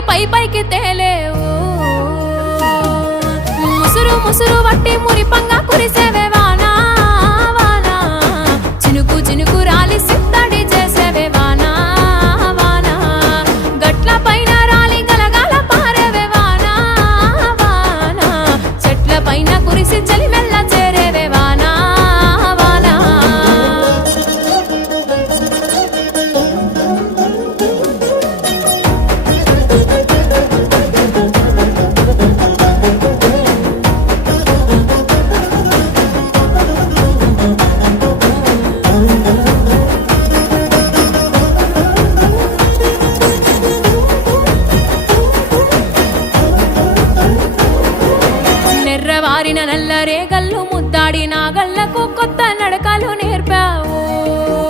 పైకి పైకి తేలేవు ముసురు ముసురు వట్టి మురిపంగా కురిసేవే వానా వానా చినుకు చినుకు రాలి సిద్ధ